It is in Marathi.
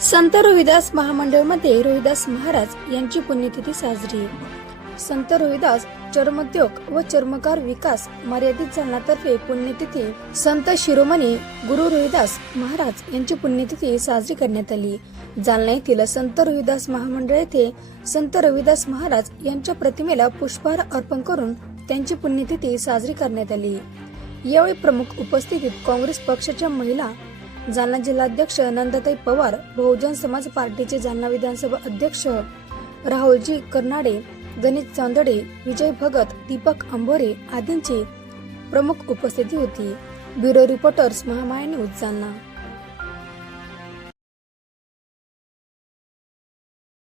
संत रोहिदास महामंडळमध्ये रोहिदास महाराज यांची पुण्यतिथी साजरी. संत रोहिदास चर्मोद्योग व चर्मकार विकास मर्यादित जालनातर्फे पुण्यतिथी संत शिरोमणी गुरु रोहिदास महाराज यांची पुण्यतिथी साजरी करण्यात आली. जालना येथील संत रोहिदास महामंडळ येथे संत रविदास महाराज यांच्या प्रतिमेला पुष्पहार अर्पण करून त्यांची पुण्यतिथी साजरी करण्यात आली. यावेळी प्रमुख उपस्थितीत काँग्रेस पक्षाच्या महिला जालना जिल्हाध्यक्ष नंदताई पवार बहुजन समाज पार्टीचे जालना विधानसभा अध्यक्ष राहुलजी कर्नाडे गणेश चांदडे विजय भगत दीपक अंबोरे आदींची प्रमुख उपस्थिती होती. Bureau reporters Mahamaya news Jalna.